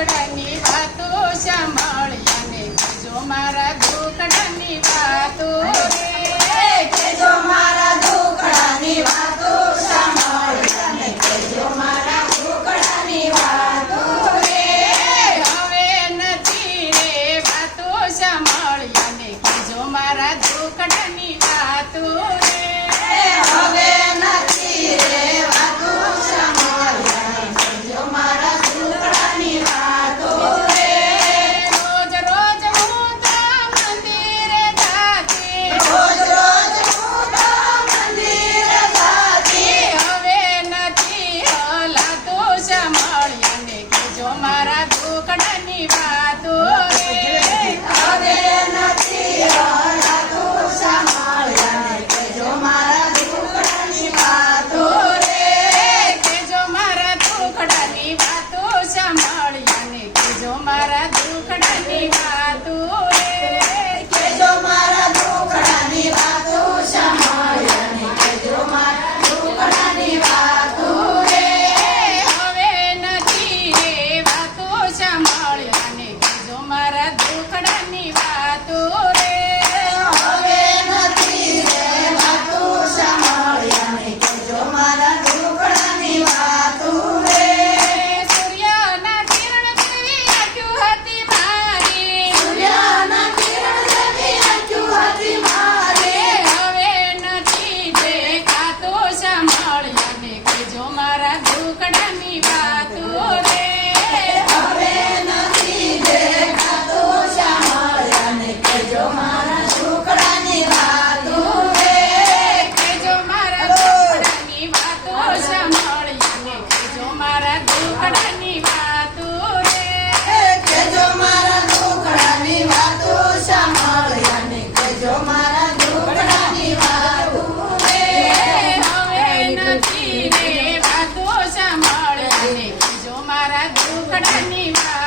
દુખડાની વાતો સાંભળી અને કહેજો મારા દુખડાની વાતો રે કહેજો મારા દુખડાની વાતો સાંભળી અને કહેજો મારા દુખડાની વાતો રે હવે નથી રે વાતો સાંભળી અને કહેજો મારા દુખડાની વાતો રે હવે નથી રે વાતો સાંભળી અને કહેજો મારા દુખડાની વાતો રે રોજ રોજ હું તો મંદિરે જાતી રોજ રોજ હું તો મંદિરે જાતી હવે નથી હલાતો સાંભળી અને કહેજો મારા દુખડાની વાતો રે હવે નથી હલાતો સાંભળી અને કહેજો મારા દુખડાની વાતો રે કહેજો મારા દુખડાની વાતો સાંભળી અને કહેજો મારા દુખડાની વાતો રે કહેજો મારા દુખડાની વાતો સાંભળી અને કહેજો મારા દુખડાની વાતો રે હવે નથી રે વાતો સાંભળી અને કહેજો મારા દુખડાની વાતો રે હવે નથી રે વાતો સાંભળી અને કહેજો મારા દુખડાની વાતો રે સૂર્યના કિરણ જેવી આંખો હતી મારી સૂર્યના કિરણ જેવી આંખો હતી મારી હવે નથી દેખાતો સાંભળી અને કહેજો મારા દુખડાની વાતો રે હવે નથી દેખાતો સાંભળી અને કહેજો મારા દુખડાની વાતો રે કહેજો મારા દુખડાની વાતો સાંભળી અને કહેજો મારા દુખડાની વાતો રે કહેજો મારા દુખડાની વાતો સાંભળી અને કહેજો મારા દુખડાની વાતો રે હવે નથી રે વાતો સાંભળી અને કહેજો મારા દુખડાની વાતો